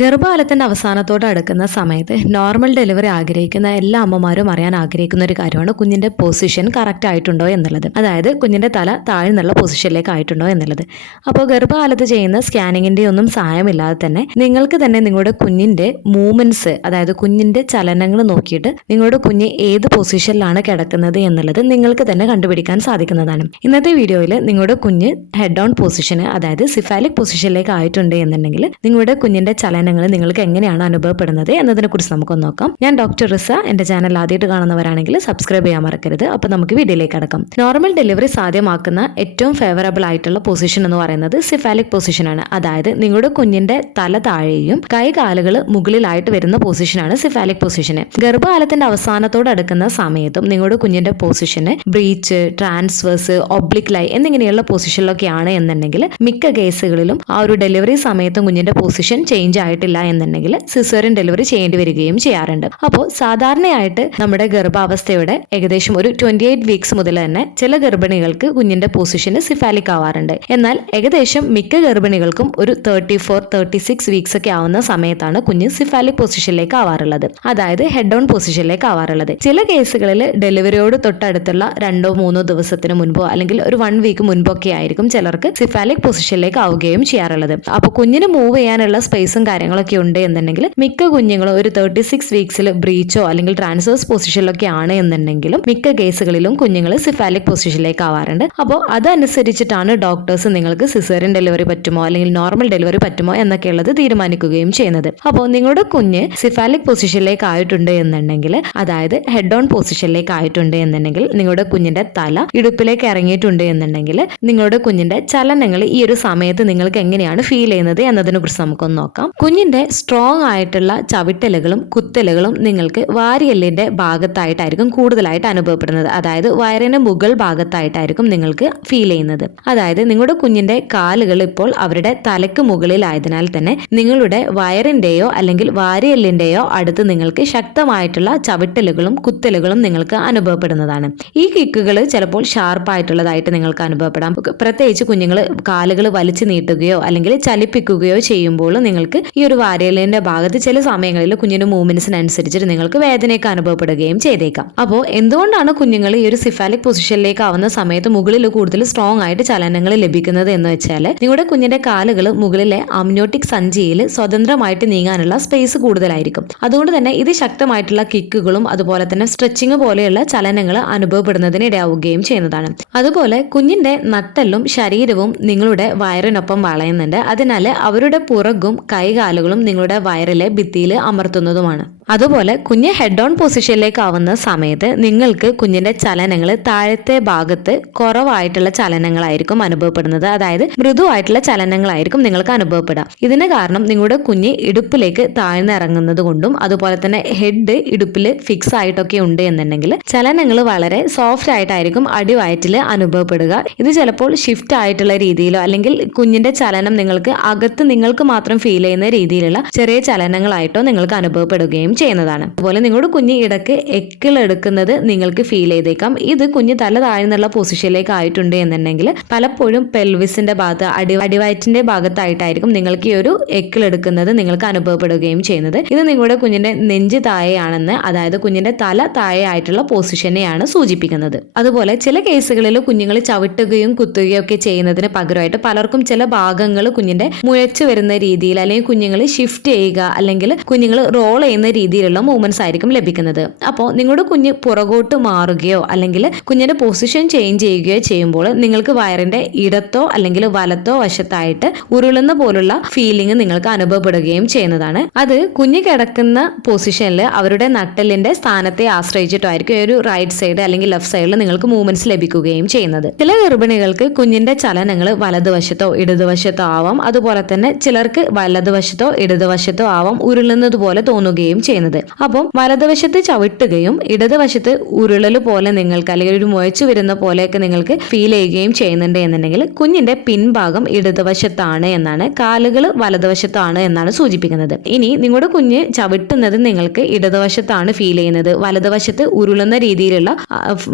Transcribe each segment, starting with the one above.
ഗർഭകാലത്തിന്റെ അവസാനത്തോട് അടുക്കുന്ന സമയത്ത് normal delivery ആഗ്രഹിക്കുന്ന എല്ലാ അമ്മമാരും അറിയാൻ ആഗ്രഹിക്കുന്ന ഒരു കാര്യമാണ് കുഞ്ഞിന്റെ പൊസിഷൻ കറക്റ്റ് ആയിട്ടുണ്ടോ എന്നുള്ളത്. അതായത് കുഞ്ഞിന്റെ തല താഴ്ന്നുള്ള പൊസിഷനിലേക്ക് ആയിട്ടുണ്ടോ എന്നുള്ളത്. അപ്പോൾ ഗർഭകാലത്ത് ചെയ്യുന്ന സ്കാനിങ്ങിന്റെ ഒന്നും സഹായമില്ലാതെ തന്നെ നിങ്ങൾക്ക് തന്നെ നിങ്ങളുടെ കുഞ്ഞിന്റെ മൂവ്മെന്റ്സ്, അതായത് കുഞ്ഞിന്റെ ചലനങ്ങൾ നോക്കിയിട്ട് നിങ്ങളുടെ കുഞ്ഞ് ഏത് പൊസിഷനിലാണ് കിടക്കുന്നത് എന്നുള്ളത് നിങ്ങൾക്ക് തന്നെ കണ്ടുപിടിക്കാൻ സാധിക്കുന്നതാണ്. ഇന്നത്തെ വീഡിയോയിൽ നിങ്ങളുടെ കുഞ്ഞ് ഹെഡ് ഡൗൺ പൊസിഷന്, അതായത് സിഫാലിക് പൊസിഷനിലേക്ക് ആയിട്ടുണ്ട് എന്നുണ്ടെങ്കിൽ നിങ്ങളുടെ കുഞ്ഞിന്റെ ചലനങ്ങൾ നിങ്ങൾക്ക് എങ്ങനെയാണ് അനുഭവപ്പെടുന്നത് എന്നതിനെ കുറിച്ച് നമുക്കൊന്ന് നോക്കാം. ഞാൻ ഡോക്ടർ റിസ. എന്റെ ചാനൽ ആദ്യമായിട്ട് കാണുന്നവരാണെങ്കിൽ സബ്സ്ക്രൈബ് ചെയ്യാൻ മറക്കരുത്. അപ്പൊ നമുക്ക് വീഡിയോയിലേക്ക് കടക്കാം. നോർമൽ ഡെലിവറി സാധ്യമാക്കുന്ന ഏറ്റവും ഫേവറബിൾ ആയിട്ടുള്ള പൊസിഷൻ എന്ന് പറയുന്നത് സിഫാലിക് പൊസിഷനാണ്. അതായത് നിങ്ങളുടെ കുഞ്ഞിന്റെ തല താഴെയും കൈകാലുകൾ മുകളിലായിട്ട് വരുന്ന പൊസിഷനാണ് സിഫാലിക് പൊസിഷന്. ഗർഭകാലത്തിന്റെ അവസാനത്തോട് അടുക്കുന്ന സമയത്തും നിങ്ങളുടെ കുഞ്ഞിന്റെ പൊസിഷന് ബ്രീച്ച്, ട്രാൻസ്വേഴ്സ്, ഒബ്ലിക് ലൈ എന്നിങ്ങനെയുള്ള പൊസിഷനിലൊക്കെയാണ് എന്നുണ്ടെങ്കിൽ മിക്ക കേസുകളിലും ആ ഒരു ഡെലിവറി സമയത്തും കുഞ്ഞിന്റെ പൊസിഷൻ ചേഞ്ച് ആയിട്ടില്ല എന്നുണ്ടെങ്കിൽ സിസേറിയൻ ഡെലിവറി ചെയ്യേണ്ടി വരികയും ചെയ്യാറുണ്ട്. അപ്പോൾ സാധാരണയായിട്ട് നമ്മുടെ ഗർഭാവസ്ഥയുടെ ഏകദേശം ഒരു 28 വീക്സ് മുതൽ തന്നെ ചില ഗർഭിണികൾക്ക് കുഞ്ഞിന്റെ പൊസിഷന് സിഫാലിക് ആവാറുണ്ട്. എന്നാൽ ഏകദേശം മിക്ക ഗർഭിണികൾക്കും ഒരു 34-36 വീക്സ് ഒക്കെ ആവുന്ന സമയത്താണ് കുഞ്ഞ് സിഫാലിക് പൊസിഷനിലേക്ക് ആവാറുള്ളത്, അതായത് ഹെഡ് ഡൗൺ പൊസിഷനിലേക്ക് ആവാറുള്ളത്. ചില കേസുകളിൽ ഡെലിവറിയോട് തൊട്ടടുത്തുള്ള 2-3 ദിവസത്തിന് മുൻപോ അല്ലെങ്കിൽ ഒരു 1 വീക്ക് മുൻപോ ഒക്കെ ആയിരിക്കും ചിലർക്ക് സിഫാലിക് പൊസിഷനിലേക്ക് ആവുകയും ചെയ്യാറുള്ളത്. അപ്പോൾ കുഞ്ഞിന് മൂവ് ചെയ്യാനുള്ള സ്പേസും കാര്യങ്ങളൊക്കെ ഉണ്ട് എന്നുണ്ടെങ്കിൽ മിക്ക കുഞ്ഞുങ്ങളും ഒരു 36 വീക്സിൽ ബ്രീച്ചോ അല്ലെങ്കിൽ ട്രാൻസ്വേഴ്സ് പൊസിഷനിലൊക്കെ ആണ് എന്നുണ്ടെങ്കിലും മിക്ക കേസുകളിലും കുഞ്ഞുങ്ങൾ സിഫാലിക് പൊസിഷനിലേക്ക് ആവാറുണ്ട്. അപ്പോൾ അതനുസരിച്ചിട്ടാണ് ഡോക്ടേഴ്സ് നിങ്ങൾക്ക് സിസേറിയൻ ഡെലിവറി പറ്റുമോ അല്ലെങ്കിൽ നോർമൽ ഡെലിവറി പറ്റുമോ എന്നൊക്കെയുള്ളത് തീരുമാനിക്കുകയും ചെയ്യുന്നത്. അപ്പോൾ നിങ്ങളുടെ കുഞ്ഞ് സിഫാലിക് പൊസിഷനിലേക്ക് ആയിട്ടുണ്ട് എന്നുണ്ടെങ്കിൽ, അതായത് ഹെഡ് ഡൗൺ പൊസിഷനിലേക്ക് ആയിട്ടുണ്ട് എന്നുണ്ടെങ്കിൽ, നിങ്ങളുടെ കുഞ്ഞിന്റെ തല ഇടുപ്പിലേക്ക് ഇറങ്ങിയിട്ടുണ്ട് എന്നുണ്ടെങ്കിൽ നിങ്ങളുടെ കുഞ്ഞിന്റെ ചലനങ്ങൾ ഈ ഒരു സമയത്ത് നിങ്ങൾക്ക് എങ്ങനെയാണ് ഫീൽ ചെയ്യുന്നത് എന്നതിനെ കുറിച്ച് നമുക്കൊന്ന് നോക്കാം. കുഞ്ഞിന്റെ സ്ട്രോങ് ആയിട്ടുള്ള ചവിട്ടലുകളും കുത്തലുകളും നിങ്ങൾക്ക് വാരിയെല്ലിന്റെ ഭാഗത്തായിട്ടായിരിക്കും കൂടുതലായിട്ട് അനുഭവപ്പെടുന്നത്. അതായത് വയറിന്റെ മുകൾ ഭാഗത്തായിട്ടായിരിക്കും നിങ്ങൾക്ക് ഫീൽ ചെയ്യുന്നത്. അതായത് നിങ്ങളുടെ കുഞ്ഞിന്റെ കാലുകൾ ഇപ്പോൾ അവരുടെ തലയ്ക്ക് മുകളിലായതിനാൽ തന്നെ നിങ്ങളുടെ വയറിന്റെയോ അല്ലെങ്കിൽ വാരിയെല്ലിന്റെയോ അടുത്ത് നിങ്ങൾക്ക് ശക്തമായിട്ടുള്ള ചവിട്ടലുകളും കുത്തലുകളും നിങ്ങൾക്ക് അനുഭവപ്പെടുന്നതാണ്. ഈ കിക്കുകൾ ചിലപ്പോൾ ഷാർപ്പായിട്ടുള്ളതായിട്ട് നിങ്ങൾക്ക് അനുഭവപ്പെടാം. പ്രത്യേകിച്ച് കുഞ്ഞുങ്ങൾ കാലുകൾ വലിച്ചു നീട്ടുകയോ അല്ലെങ്കിൽ ചലിപ്പിക്കുകയോ ചെയ്യുമ്പോൾ നിങ്ങൾക്ക് ഈ ഒരു വാരിയെല്ലിന്റെ ഭാഗത്ത് ചില സമയങ്ങളിൽ കുഞ്ഞിന്റെ മൂവ്മെന്റ്സിനനുസരിച്ചിട്ട് നിങ്ങൾക്ക് വേദനയൊക്കെ അനുഭവപ്പെടുകയും ചെയ്തേക്കാം. അപ്പോൾ എന്തുകൊണ്ടാണ് കുഞ്ഞുങ്ങൾ ഈ ഒരു സിഫാലിക് പൊസിഷനിലേക്ക് ആവുന്ന സമയത്ത് മുകളിൽ കൂടുതൽ സ്ട്രോങ് ആയിട്ട് ചലനങ്ങൾ ലഭിക്കുന്നത് എന്ന് വെച്ചാൽ നിങ്ങളുടെ കുഞ്ഞിന്റെ കാലുകൾ മുകളിലെ അമ്നിയോട്ടിക് സഞ്ചിയിൽ സ്വതന്ത്രമായിട്ട് നീങ്ങാനുള്ള സ്പേസ് കൂടുതലായിരിക്കും. അതുകൊണ്ട് തന്നെ ഇത് ശക്തമായിട്ടുള്ള കിക്കുകളും അതുപോലെ തന്നെ സ്ട്രെച്ചിങ് പോലെയുള്ള ചലനങ്ങൾ അനുഭവപ്പെടുന്നതിന് ഇടയാവുകയും ചെയ്യുന്നതാണ്. അതുപോലെ കുഞ്ഞിന്റെ നട്ടെല്ലും ശരീരവും നിങ്ങളുടെ വയറിനൊപ്പം വളയുന്നുണ്ട്. അതിനാൽ അവരുടെ പുറകും കൈകാലുകളും നിങ്ങളുടെ വയറിലെ ഭിത്തിയിൽ അമർത്തുന്നതുമാണ്. അതുപോലെ കുഞ്ഞ് ഹെഡ് ഡൗൺ പൊസിഷനിലേക്ക് ആവുന്ന സമയത്ത് നിങ്ങൾക്ക് കുഞ്ഞിന്റെ ചലനങ്ങൾ താഴത്തെ ഭാഗത്ത് കുറവായിട്ടുള്ള ചലനങ്ങളായിരിക്കും അനുഭവപ്പെടുന്നത്. അതായത് മൃദുവായിട്ടുള്ള ചലനങ്ങളായിരിക്കും നിങ്ങൾക്ക് അനുഭവപ്പെടുക. ഇതിന് കാരണം നിങ്ങളുടെ കുഞ്ഞ് ഇടുപ്പിലേക്ക് താഴ്ന്നിറങ്ങുന്നത് കൊണ്ടും അതുപോലെ തന്നെ ഹെഡ് ഇടുപ്പിൽ ഫിക്സ് ആയിട്ടൊക്കെ ഉണ്ട് എന്നുണ്ടെങ്കിൽ ചലനങ്ങൾ വളരെ സോഫ്റ്റ് ആയിട്ടായിരിക്കും അടിവയറ്റിൽ അനുഭവപ്പെടുക. ഇത് ചിലപ്പോൾ ഷിഫ്റ്റ് ആയിട്ടുള്ള രീതിയിലോ അല്ലെങ്കിൽ കുഞ്ഞിന്റെ ചലനം നിങ്ങൾക്ക് അകത്ത് നിങ്ങൾക്ക് മാത്രം ഫീൽ ചെയ്യുന്ന രീതിയിലുള്ള ചെറിയ ചലനങ്ങളായിട്ടോ നിങ്ങൾക്ക് അനുഭവപ്പെടുകയും ചെയ്യുന്നതാണ്. അതുപോലെ നിങ്ങളുടെ കുഞ്ഞ് ഇടയ്ക്ക് എക്കിളെടുക്കുന്നത് നിങ്ങൾക്ക് ഫീൽ ചെയ്തേക്കാം. ഇത് കുഞ്ഞ് തല താഴ്ന്നുള്ള പൊസിഷനിലേക്ക് ആയിട്ടുണ്ട് എന്നുണ്ടെങ്കിൽ പലപ്പോഴും പെൽവിസിന്റെ ഭാഗത്ത് അടിവയറ്റിന്റെ ഭാഗത്തായിട്ടായിരിക്കും നിങ്ങൾക്ക് ഈ ഒരു എക്കിളെടുക്കുന്നത് നിങ്ങൾക്ക് അനുഭവപ്പെടുകയും ചെയ്യുന്നത്. ഇത് നിങ്ങളുടെ കുഞ്ഞിന്റെ നെഞ്ച് താഴെയാണെന്ന്, അതായത് കുഞ്ഞിന്റെ തല താഴെ ആയിട്ടുള്ള പൊസിഷനെയാണ് സൂചിപ്പിക്കുന്നത്. അതുപോലെ ചില കേസുകളിൽ കുഞ്ഞുങ്ങൾ ചവിട്ടുകയും കുത്തുകയും ഒക്കെ ചെയ്യുന്നതിന് പകരമായിട്ട് പലർക്കും ചില ഭാഗങ്ങൾ കുഞ്ഞിന്റെ മുഴച്ചു വരുന്ന രീതിയിൽ അല്ലെങ്കിൽ കുഞ്ഞുങ്ങൾ ഷിഫ്റ്റ് ചെയ്യുക അല്ലെങ്കിൽ കുഞ്ഞുങ്ങൾ റോൾ ചെയ്യുന്ന രീതിയിലുള്ള മൂവ്മെന്റ്സ് ആയിരിക്കും ലഭിക്കുന്നത്. അപ്പോൾ നിങ്ങളുടെ കുഞ്ഞ് പുറകോട്ട് മാറുകയോ അല്ലെങ്കിൽ കുഞ്ഞിന്റെ പൊസിഷൻ ചേഞ്ച് ചെയ്യുകയോ ചെയ്യുമ്പോൾ നിങ്ങൾക്ക് വയറിന്റെ ഇടത്തോ അല്ലെങ്കിൽ വലത്തോ വശത്തായിട്ട് ഉരുളുന്ന പോലുള്ള ഫീലിംഗ് നിങ്ങൾക്ക് അനുഭവപ്പെടുകയും ചെയ്യുന്നതാണ്. അത് കുഞ്ഞ് കിടക്കുന്ന പൊസിഷനിൽ അവരുടെ നട്ടെല്ലിന്റെ സ്ഥാനത്തെ ആശ്രയിച്ചിട്ടായിരിക്കും ഒരു റൈറ്റ് സൈഡ് അല്ലെങ്കിൽ ലെഫ്റ്റ് സൈഡിൽ നിങ്ങൾക്ക് മൂവ്മെന്റ്സ് ലഭിക്കുകയും ചെയ്യുന്നത്. ചില ഗർഭിണികൾക്ക് കുഞ്ഞിന്റെ ചലനങ്ങൾ വലതുവശത്തോ ഇടതുവശത്തോ ആവാം. അതുപോലെ തന്നെ ചിലർക്ക് വലതുവശത്തോ ഇടതുവശത്തോ ആവാം ഉരുളുന്നത് പോലെ തോന്നുകയും ചെയ്യുന്നത്. അപ്പം വലതുവശത്ത് ചവിട്ടുകയും ഇടതുവശത്ത് ഉരുളൽ പോലെ നിങ്ങൾക്ക് അല്ലെങ്കിൽ ഒരു മുഴച്ചു വരുന്ന പോലെയൊക്കെ നിങ്ങൾക്ക് ഫീൽ ചെയ്യുകയും ചെയ്യുന്നുണ്ട് എന്നുണ്ടെങ്കിൽ കുഞ്ഞിന്റെ പിൻഭാഗം ഇടതുവശത്താണ് എന്നാണ്, കാലുകൾ വലതുവശത്താണ് എന്നാണ് സൂചിപ്പിക്കുന്നത്. ഇനി നിങ്ങളുടെ കുഞ്ഞ് ചവിട്ടുന്നത് നിങ്ങൾക്ക് ഇടതുവശത്താണ് ഫീൽ ചെയ്യുന്നത്, വലതുവശത്ത് ഉരുളുന്ന രീതിയിലുള്ള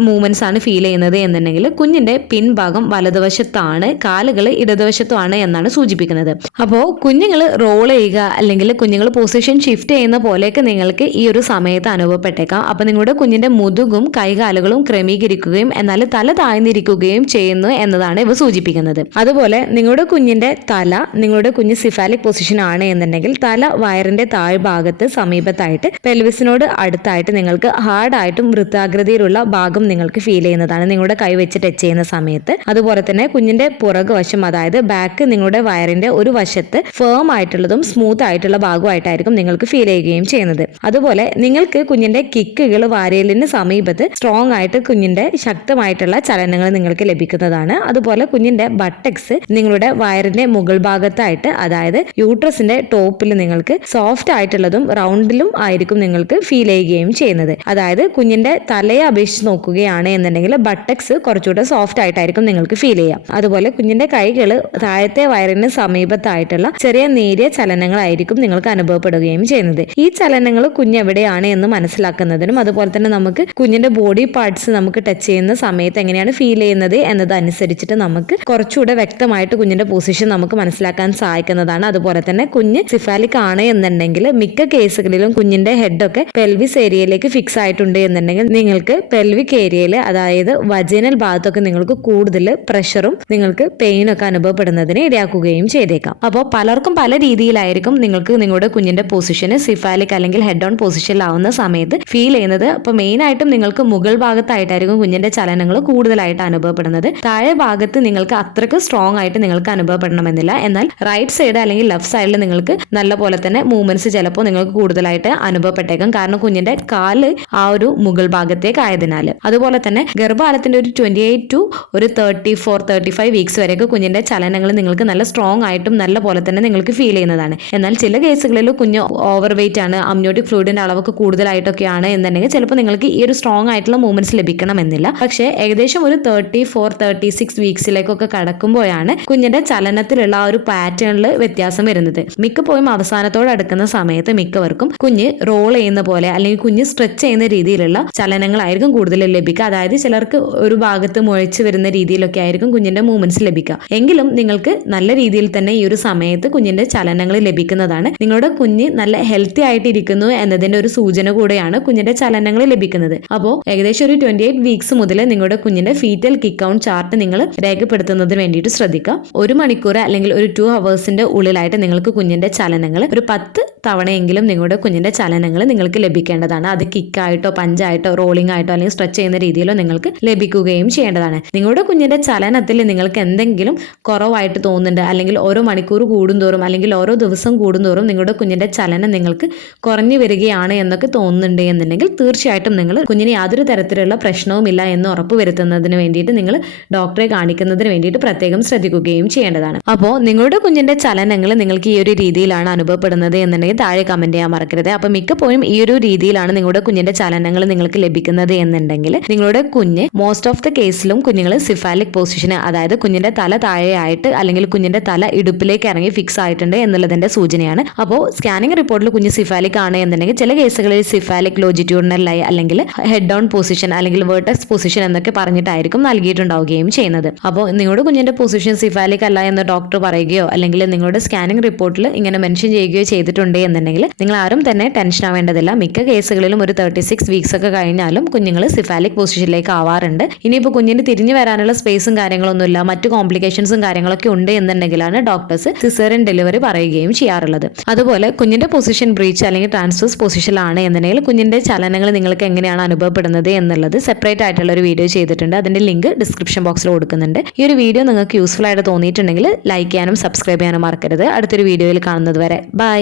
മൂവ്മെന്റ്സ് ആണ് ഫീൽ ചെയ്യുന്നത് എന്നുണ്ടെങ്കിൽ കുഞ്ഞിന്റെ പിൻഭാഗം വലതുവശത്താണ്, കാലുകൾ ഇടതുവശത്താണ് എന്നാണ് സൂചിപ്പിക്കുന്നത്. അപ്പോൾ കുഞ്ഞുങ്ങൾ റോൾ ചെയ്യുക അല്ലെങ്കിൽ കുഞ്ഞുങ്ങൾ പൊസിഷൻ ഷിഫ്റ്റ് ചെയ്യുന്ന പോലെയൊക്കെ നിങ്ങൾക്ക് ഈ ഒരു സമയത്ത് അനുഭവപ്പെട്ടേക്കാം. അപ്പൊ നിങ്ങളുടെ കുഞ്ഞിന്റെ മുതുകും കൈകാലുകളും ക്രമീകരിക്കുകയും എന്നാൽ തല താഴ്ന്നിരിക്കുകയും ചെയ്യുന്നു എന്നതാണ് ഇവ സൂചിപ്പിക്കുന്നത്. അതുപോലെ നിങ്ങളുടെ കുഞ്ഞിന്റെ തല, നിങ്ങളുടെ കുഞ്ഞ് സിഫാലിക് പൊസിഷൻ ആണ് എന്നുണ്ടെങ്കിൽ തല വയറിന്റെ താഴ്ഭാഗത്ത് സമീപത്തായിട്ട് പെൽവിസിനോട് അടുത്തായിട്ട് നിങ്ങൾക്ക് ഹാർഡായിട്ടും വൃത്താകൃതിയിലുള്ള ഭാഗം നിങ്ങൾക്ക് ഫീൽ ചെയ്യുന്നതാണ് നിങ്ങളുടെ കൈ വെച്ച് ടച്ച് ചെയ്യുന്ന സമയത്ത്. അതുപോലെ തന്നെ കുഞ്ഞിന്റെ പുറകു വശം, അതായത് ബാക്ക് നിങ്ങളുടെ വയറിന്റെ ഒരു വശത്ത് ഫേം ആയിട്ടുള്ളതും സ്മൂത്ത് ആയിട്ടുള്ള ഭാഗമായിട്ടായിരിക്കും നിങ്ങൾക്ക് ഫീൽ ചെയ്യുകയും ചെയ്യുന്നത്. അതുപോലെ നിങ്ങൾക്ക് കുഞ്ഞിന്റെ കിക്കുകൾ വാരിയലിന് സമീപത്ത് സ്ട്രോങ് ആയിട്ട് കുഞ്ഞിന്റെ ശക്തമായിട്ടുള്ള ചലനങ്ങൾ നിങ്ങൾക്ക് ലഭിക്കുന്നതാണ്. അതുപോലെ കുഞ്ഞിന്റെ ബട്ടക്സ് നിങ്ങളുടെ വയറിന്റെ മുകൾ ഭാഗത്തായിട്ട്, അതായത് യൂട്രസിന്റെ ടോപ്പിൽ നിങ്ങൾക്ക് സോഫ്റ്റ് ആയിട്ടുള്ളതും റൗണ്ടിലും ആയിരിക്കും നിങ്ങൾക്ക് ഫീൽ ചെയ്യുകയും ചെയ്യുന്നത്. അതായത് കുഞ്ഞിന്റെ തലയെ അപേക്ഷിച്ച് നോക്കുകയാണ് എന്നുണ്ടെങ്കിൽ ബട്ടക്സ് കുറച്ചുകൂടെ സോഫ്റ്റ് ആയിട്ടായിരിക്കും നിങ്ങൾക്ക് ഫീൽ ചെയ്യാം. അതുപോലെ കുഞ്ഞിന്റെ കൈകൾ താഴത്തെ വയറിന് സമീപത്തായിട്ടുള്ള ചെറിയ നേരിയ ചലനങ്ങളായിരിക്കും നിങ്ങൾക്ക് അനുഭവപ്പെടുകയും ചെയ്യുന്നത്. ഈ ചലനങ്ങൾ കുഞ്ഞ് എവിടെയാണ് എന്ന് മനസ്സിലാക്കുന്നതിനും അതുപോലെ തന്നെ നമുക്ക് കുഞ്ഞിന്റെ ബോഡി പാർട്സ് നമുക്ക് ടച്ച് ചെയ്യുന്ന സമയത്ത് എങ്ങനെയാണ് ഫീൽ ചെയ്യുന്നത് എന്നതനുസരിച്ചിട്ട് നമുക്ക് കുറച്ചുകൂടെ വ്യക്തമായിട്ട് കുഞ്ഞിന്റെ പൊസിഷൻ നമുക്ക് മനസ്സിലാക്കാൻ സഹായിക്കുന്നതാണ്. അതുപോലെ തന്നെ കുഞ്ഞ് സിഫാലിക് ആണ് എന്നുണ്ടെങ്കിൽ മിക്ക കേസുകളിലും കുഞ്ഞിന്റെ ഹെഡൊക്കെ പെൽവിസ് ഏരിയയിലേക്ക് ഫിക്സ് ആയിട്ടുണ്ട് എന്നുണ്ടെങ്കിൽ നിങ്ങൾക്ക് പെൽവിക് ഏരിയയിൽ, അതായത് വജൈനൽ ഭാഗത്തൊക്കെ നിങ്ങൾക്ക് കൂടുതൽ പ്രഷറും നിങ്ങൾക്ക് പെയിനും ഒക്കെ അനുഭവപ്പെടുന്നതിന് ഇടയാക്കുകയും ചെയ്തേക്കാം. അപ്പോൾ പലർക്കും പല രീതിയിലായിരിക്കും നിങ്ങൾക്ക് നിങ്ങളുടെ കുഞ്ഞിന്റെ പൊസിഷന് സിഫാലിക് അല്ലെങ്കിൽ ഹെഡ് ഓൺ പൊസിഷനിലാവുന്ന സമയത്ത് ഫീൽ ചെയ്യുന്നത്. അപ്പോൾ മെയിൻ ആയിട്ടും നിങ്ങൾക്ക് മുകൾ ഭാഗത്തായിട്ടായിരിക്കും കുഞ്ഞിന്റെ ചലനങ്ങൾ കൂടുതലായിട്ട് അനുഭവപ്പെടുന്നത്. താഴെ ഭാഗത്ത് നിങ്ങൾക്ക് അത്രയ്ക്ക് സ്ട്രോങ് ആയിട്ട് നിങ്ങൾക്ക് അനുഭവപ്പെടണമെന്നില്ല. എന്നാൽ റൈറ്റ് സൈഡ് അല്ലെങ്കിൽ ലെഫ്റ്റ് സൈഡിൽ നിങ്ങൾക്ക് നല്ല പോലെ തന്നെ മൂവ്മെന്റ്സ് ചിലപ്പോൾ നിങ്ങൾക്ക് കൂടുതലായിട്ട് അനുഭവപ്പെട്ടേക്കാം. കാരണം കുഞ്ഞിന്റെ കാല് ആ ഒരു മുകൾ ഭാഗത്തേക്ക് ആയതിനാൽ. അതുപോലെ തന്നെ ഗർഭകാലത്തിന്റെ ഒരു 28 to ഒരു 34-35 വീക്സ് വരെയൊക്കെ കുഞ്ഞിന്റെ ചലനങ്ങൾ നിങ്ങൾക്ക് നല്ല സ്ട്രോങ് ആയിട്ടും നല്ല പോലെ തന്നെ നിങ്ങൾക്ക് ഫീൽ ചെയ്യുന്നതാണ്. എന്നാൽ ചില കേസുകളിൽ കുഞ്ഞ് ഓവർ വെയിറ്റ് ആണ്, അമ്നിയോട്ടിക് ഫ്ലൂയിഡിന്റെ അളവൊക്കെ കൂടുതലായിട്ടൊക്കെയാണ് എന്നുണ്ടെങ്കിൽ ചിലപ്പോൾ നിങ്ങൾക്ക് ഈ ഒരു സ്ട്രോങ് ആയിട്ടുള്ള മൂവ്മെന്റ്സ് ലഭിക്കണമെന്നില്ല. പക്ഷേ ഏകദേശം ഒരു 34-36 വീക്സിലേക്കൊക്കെ കടക്കുമ്പോഴാണ് കുഞ്ഞിന്റെ ചലനത്തിലുള്ള ആ ഒരു പാറ്റേണിൽ വ്യത്യാസം വരുന്നത്. മിക്കപ്പോഴും അവസാനത്തോട് അടുക്കുന്ന സമയത്ത് മിക്കവർക്കും കുഞ്ഞ് റോൾ ചെയ്യുന്ന പോലെ അല്ലെങ്കിൽ കുഞ്ഞ് സ്ട്രെച്ച് ചെയ്യുന്ന രീതിയിലുള്ള ചലനങ്ങളായിരിക്കും കൂടുതൽ ലഭിക്കുക. അതായത് ചിലർക്ക് ഒരു ഭാഗത്ത് മുഴച്ചു വരുന്ന രീതിയിലൊക്കെ ആയിരിക്കും കുഞ്ഞിന്റെ മൂവ്മെന്റ്സ് ലഭിക്കുക. എങ്കിലും നിങ്ങൾക്ക് നല്ല രീതിയിൽ തന്നെ ഈ ഒരു സമയത്ത് കുഞ്ഞിന്റെ ചലനങ്ങൾ ലഭിക്കുന്നതാണ്. നിങ്ങളുടെ കുഞ്ഞ് നല്ല ഹെൽത്തി ആയിട്ട് ഇരിക്കുന്നു എന്നതിന്റെ ഒരു സൂചന കൂടെയാണ് കുഞ്ഞിന്റെ ചലനങ്ങൾ ലഭിക്കുന്നത്. അപ്പോൾ ഏകദേശം ഒരു 28 വീക്സ് മുതൽ നിങ്ങളുടെ കുഞ്ഞിന്റെ ഫീറ്റൽ കിക്ക് കൗണ്ട് ചാർട്ട് നിങ്ങൾ രേഖപ്പെടുത്തുന്നതിന് വേണ്ടിയിട്ട് ശ്രദ്ധിക്കുക. 1 മണിക്കൂർ അല്ലെങ്കിൽ ഒരു 2 ഹവേഴ്സിന്റെ ഉള്ളിലായിട്ട് നിങ്ങൾക്ക് കുഞ്ഞിന്റെ ചലനങ്ങൾ ഒരു 10 തവണയെങ്കിലും നിങ്ങളുടെ കുഞ്ഞിന്റെ ചലനങ്ങൾ നിങ്ങൾക്ക് ലഭിക്കേണ്ടതാണ്. അത് കിക്കായിട്ടോ പഞ്ചായിട്ടോ റോളിംഗ് ആയിട്ടോ അല്ലെങ്കിൽ സ്ട്രെച്ച് ചെയ്യുന്ന രീതിയിലോ നിങ്ങൾക്ക് ലഭിക്കുകയും ചെയ്യേണ്ടതാണ്. നിങ്ങളുടെ കുഞ്ഞിന്റെ ചലനത്തിൽ നിങ്ങൾക്ക് എന്തെങ്കിലും കുറവായിട്ട് തോന്നുന്നുണ്ട്, അല്ലെങ്കിൽ ഓരോ മണിക്കൂർ കൂടുന്തോറും അല്ലെങ്കിൽ ഓരോ ദിവസം കൂടുന്തോറും നിങ്ങളുടെ കുഞ്ഞിന്റെ ചലനം നിങ്ങൾക്ക് കുറഞ്ഞു വരികയാണ് എന്നൊക്കെ തോന്നുന്നുണ്ട് എന്നുണ്ടെങ്കിൽ തീർച്ചയായിട്ടും നിങ്ങൾ കുഞ്ഞിന് യാതൊരു തരത്തിലുള്ള പ്രശ്നവുമില്ല എന്ന് ഉറപ്പ് വരുത്തുന്നതിന് വേണ്ടിയിട്ട് നിങ്ങൾ ഡോക്ടറെ കാണിക്കുന്നതിന് വേണ്ടിയിട്ട് പ്രത്യേകം ശ്രദ്ധിക്കുകയും ചെയ്യേണ്ടതാണ്. അപ്പോൾ നിങ്ങളുടെ കുഞ്ഞിന്റെ ചലനങ്ങൾ നിങ്ങൾക്ക് ഈ ഒരു രീതിയിലാണ് അനുഭവപ്പെടുന്നത് എന്നുണ്ടെങ്കിൽ താഴെ കമന്റ് ചെയ്യാൻ മറക്കരുത്. അപ്പോൾ മിക്കപ്പോഴും ഈ ഒരു രീതിയിലാണ് നിങ്ങളുടെ കുഞ്ഞിന്റെ ചലനങ്ങൾ നിങ്ങൾക്ക് ലഭിക്കുന്നത് എന്നുണ്ടെങ്കിൽ നിങ്ങളുടെ കുഞ്ഞ് മോസ്റ്റ് ഓഫ് ദ കേസിലും കുഞ്ഞുങ്ങൾ സിഫാലിക് പൊസിഷൻ, അതായത് കുഞ്ഞിന്റെ തല താഴെയായിട്ട് അല്ലെങ്കിൽ കുഞ്ഞിന്റെ തല ഇടുപ്പിലേക്ക് ഇറങ്ങി ഫിക്സ് ആയിട്ടുണ്ട് എന്നുള്ളതിന്റെ സൂചനയാണ്. അപ്പോൾ സ്കാനിങ് റിപ്പോർട്ടിൽ കുഞ്ഞ് സിഫാലിക് ആണ് എന്നുണ്ടെങ്കിൽ ചില കേസുകളിൽ സിഫാലിക് ലോജിറ്റ്യൂഡിനലായി അല്ലെങ്കിൽ ഹെഡ് ഡൗൺ പൊസിഷൻ അല്ലെങ്കിൽ വേർട്ടക്സ് പൊസിഷൻ എന്നൊക്കെ പറഞ്ഞിട്ടായിരിക്കും നൽകിയിട്ടുണ്ടാവുകയും ചെയ്യുന്നത്. അപ്പോൾ നിങ്ങളുടെ കുഞ്ഞിന്റെ പൊസിഷൻ സിഫാലിക് അല്ല എന്ന് ഡോക്ടർ പറയുകയോ അല്ലെങ്കിൽ നിങ്ങളുടെ സ്കാനിങ് റിപ്പോർട്ടിൽ ഇങ്ങനെ മെൻഷൻ ചെയ്യുകയോ ചെയ്തിട്ടുണ്ട് എന്നുണ്ടെങ്കിൽ നിങ്ങൾ ആരും തന്നെ ടെൻഷൻ ആവേണ്ടതില്ല. മിക്ക കേസുകളിലും ഒരു 36 വീക്സ് ഒക്കെ കഴിഞ്ഞാലും കുഞ്ഞുങ്ങൾ സിഫാലിക് പൊസിഷനിലേക്ക് ആവാറുണ്ട്. ഇനിയിപ്പോൾ കുഞ്ഞിന് തിരിഞ്ഞു വരാനുള്ള സ്പേസും കാര്യങ്ങളൊന്നുമില്ല, മറ്റു കോംപ്ലിക്കേഷൻസും കാര്യങ്ങളൊക്കെ ഉണ്ട് എന്നുണ്ടെങ്കിലാണ് ഡോക്ടേഴ്സ് സിസേറിയൻ ഡെലിവറി പറയുകയും ചെയ്യാറുള്ളത്. അതുപോലെ കുഞ്ഞിന്റെ പൊസിഷൻ ബ്രീച്ച് അല്ലെങ്കിൽ ട്രാൻസ്വേഴ്സ് പൊസിഷനിലാണ് എന്നുണ്ടെങ്കിൽ കുഞ്ഞിന്റെ ചലനങ്ങൾ നിങ്ങൾക്ക് എങ്ങനെയാണ് അനുഭവപ്പെടുന്നത് എന്നുള്ളത് സെപ്പറേറ്റ് ആയിട്ടുള്ള ഒരു വീഡിയോ ചെയ്തിട്ടുണ്ട്. അതിന്റെ ലിങ്ക് ഡിസ്ക്രിപ്ഷൻ ബോക്സിൽ കൊടുക്കുന്നുണ്ട്. ഈ ഒരു വീഡിയോ നിങ്ങൾക്ക് യൂസ്ഫുൾ ആയിട്ട് തോന്നിയിട്ടുണ്ടെങ്കിൽ ലൈക്ക് ചെയ്യാനും സബ്സ്ക്രൈബ് ചെയ്യാനും മറക്കരുത്. അടുത്തൊരു വീഡിയോയിൽ കാണുന്നത് വരെ ബൈ.